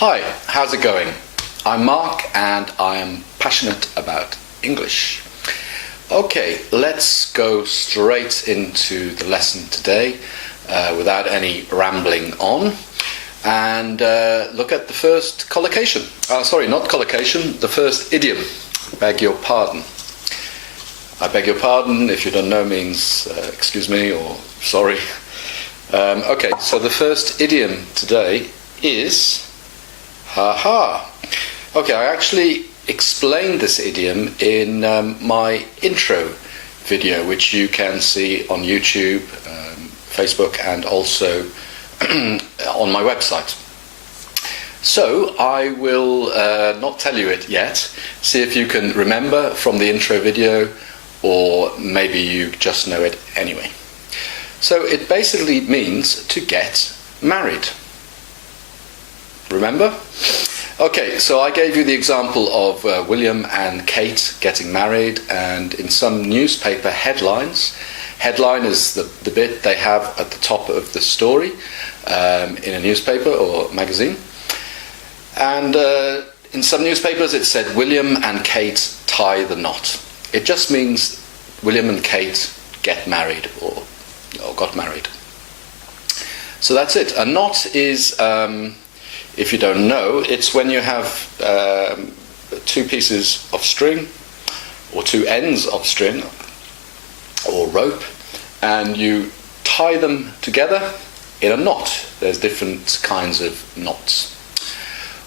Hi, how's it going? I'm Mark and I am passionate about English. Okay, let's go straight into the lesson today without any rambling on and look at the first collocation. Sorry, not collocation, the first idiom. Beg your pardon. I beg your pardon if you don't know means excuse me or sorry. Okay, so the first idiom today is ha-ha. Okay, I actually explained this idiom in my intro video, which you can see on YouTube, Facebook, and also on my website. So I will not tell you it yet. See if you can remember from the intro video, or maybe you just know it anyway. So it basically means to get married. Remember? Okay, so I gave you the example of William and Kate getting married, and in some newspaper headlines, headline is the bit they have at the top of the story in a newspaper or magazine. And in some newspapers it said, William and Kate tie the knot. It just means William and Kate get married or got married. So that's it. A knot is, if you don't know, it's when you have two pieces of string or two ends of string or rope and you tie them together in a knot. There's different kinds of knots.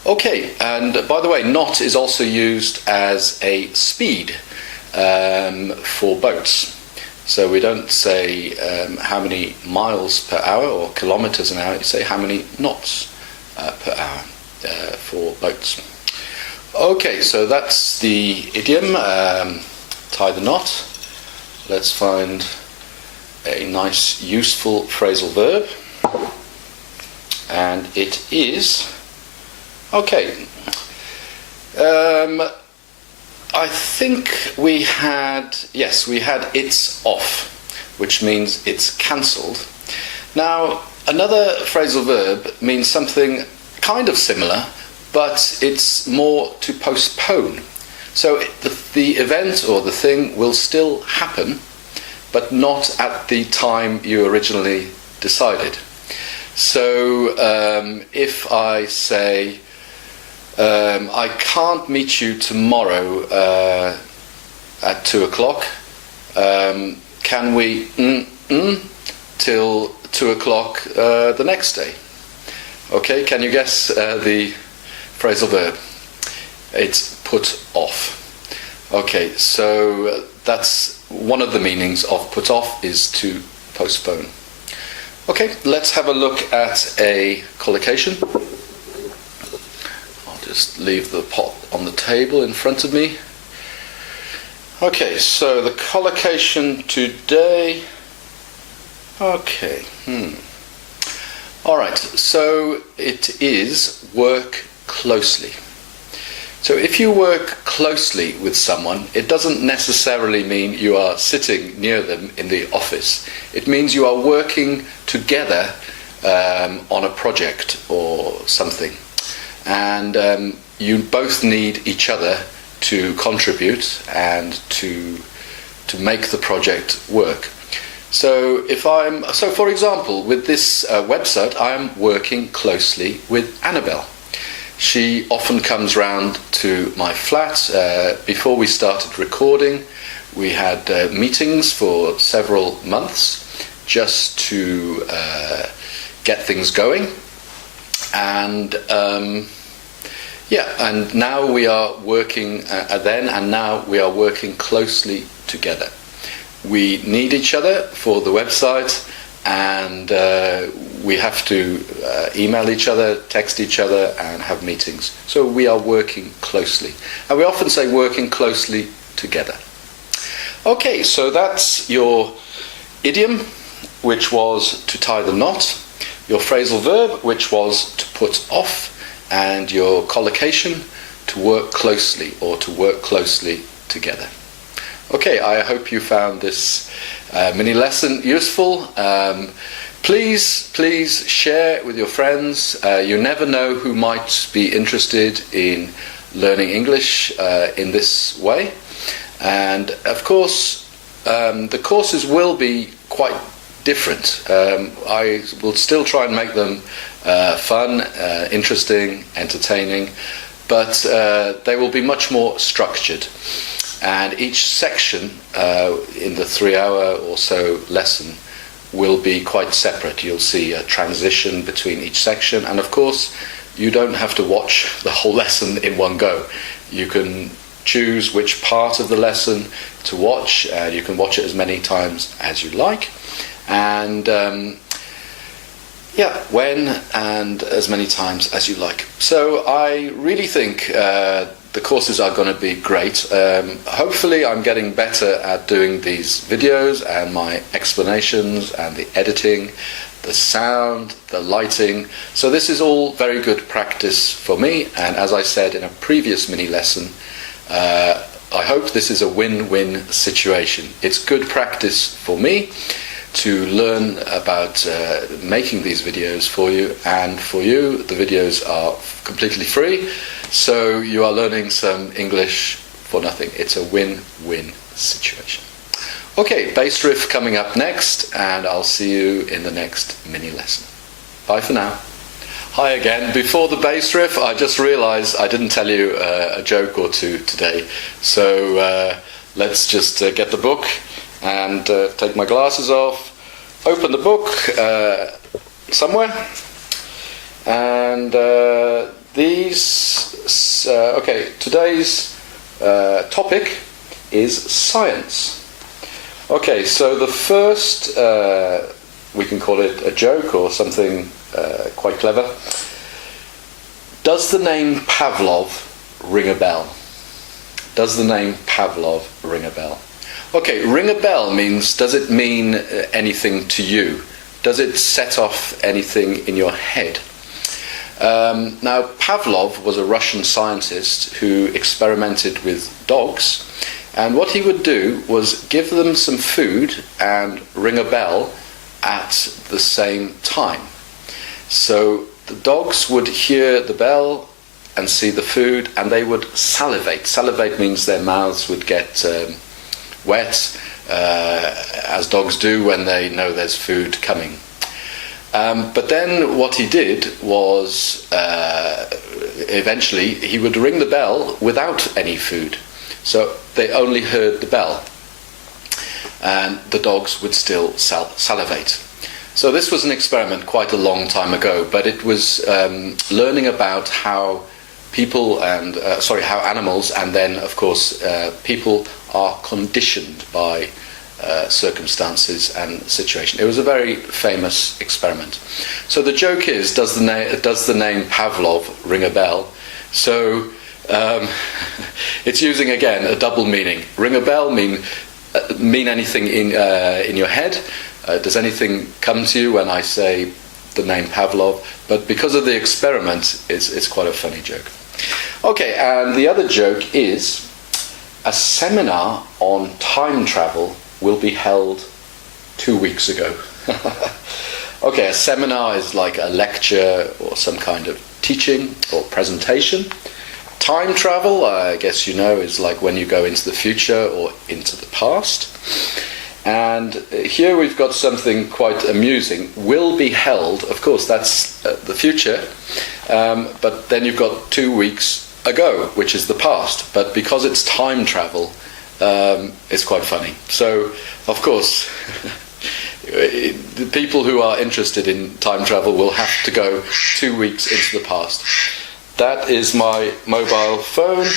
Okay, and by the way, knot is also used as a speed for boats. So we don't say how many miles per hour or kilometers an hour, you say how many knots per hour for boats. Okay, so that's the idiom, tie the knot. Let's find a nice useful phrasal verb, and it is, okay, I think we had it's off, which means it's cancelled. Now, another phrasal verb means something kind of similar, but it's more to postpone. So the event or the thing will still happen, but not at the time you originally decided. So if I say, I can't meet you tomorrow at 2 o'clock. Can we till 2 o'clock the next day? Okay, can you guess the phrasal verb? It's put off. Okay, so that's one of the meanings of put off, is to postpone. Okay, let's have a look at a collocation. Just leave the pot on the table in front of me. Okay, so the collocation today. Okay. Alright, so it is work closely. So if you work closely with someone, it doesn't necessarily mean you are sitting near them in the office. It means you are working together on a project or something. And you both need each other to contribute and to make the project work. So for example, with this website, I am working closely with Annabelle. She often comes round to my flat. Before we started recording, we had meetings for several months just to get things going. And and now we are working and now we are working closely together. We need each other for the website, and we have to email each other, text each other, and have meetings. So we are working closely, and we often say working closely together. Okay, so that's your idiom, which was to tie the knot, your phrasal verb, which was to put off, and your collocation, to work closely or to work closely together. Okay, I hope you found this mini lesson useful. Please share with your friends. You never know who might be interested in learning English in this way. And of course, the courses will be quite different. I will still try and make them fun, interesting, entertaining, but they will be much more structured. And each section in the 3-hour or so lesson will be quite separate. You'll see a transition between each section, and of course you don't have to watch the whole lesson in one go. You can choose which part of the lesson to watch. You can watch it as many times as you like, and when and as many times as you like. So I really think the courses are going to be great. Hopefully I'm getting better at doing these videos and my explanations and the editing, the sound, the lighting. So this is all very good practice for me, and as I said in a previous mini lesson, I hope this is a win-win situation. It's good practice for me to learn about making these videos for you, and for you the videos are completely free, so you are learning some English for nothing. It's a win-win situation. Okay, bass riff coming up next, and I'll see you in the next mini lesson. Bye for now. Hi again. Before the bass riff, I just realized I didn't tell you a joke or two today, so let's just get the book and take my glasses off, open the book somewhere, and today's topic is science. Okay, so the first, we can call it a joke or something quite clever. Does the name Pavlov ring a bell? Does the name Pavlov ring a bell? Okay, ring a bell means, does it mean anything to you? Does it set off anything in your head? Now, Pavlov was a Russian scientist who experimented with dogs, and what he would do was give them some food and ring a bell at the same time. So the dogs would hear the bell and see the food, and they would salivate. Salivate means their mouths would get wet, as dogs do when they know there's food coming. But then what he did was, eventually, he would ring the bell without any food. So they only heard the bell, and the dogs would still salivate. So this was an experiment quite a long time ago, but it was learning about how how animals, and then of course people, are conditioned by circumstances and situation. It was a very famous experiment. So the joke is, does the name Pavlov ring a bell? So it's using again a double meaning. Ring a bell mean anything in your head. Does anything come to you when I say the name Pavlov? But because of the experiment, it's quite a funny joke. Okay, and the other joke is, a seminar on time travel will be held 2 weeks ago. Okay, a seminar is like a lecture or some kind of teaching or presentation. Time travel, I guess you know, is like when you go into the future or into the past. And here we've got something quite amusing. Will be held, of course, that's the future, but then you've got 2 weeks ago, which is the past. But because it's time travel, it's quite funny. So, of course, the people who are interested in time travel will have to go 2 weeks into the past. That is my mobile phone.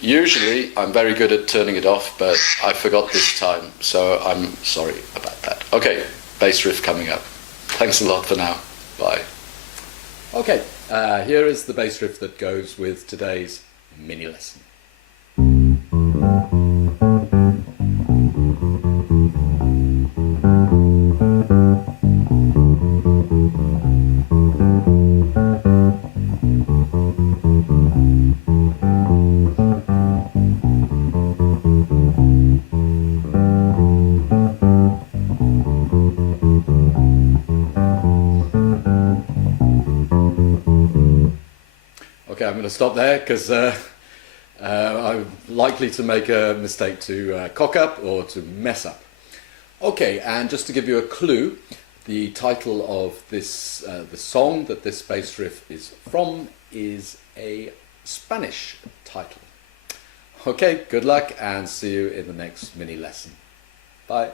Usually I'm very good at turning it off, but I forgot this time, so I'm sorry about that. Okay, bass riff coming up. Thanks a lot for now. Bye. Okay, here is the bass riff that goes with today's mini lesson. Okay, I'm going to stop there because I'm likely to make a mistake to cock up or to mess up. Okay, and just to give you a clue, the title of this, the song that this bass riff is from is a Spanish title. Okay, good luck and see you in the next mini lesson. Bye.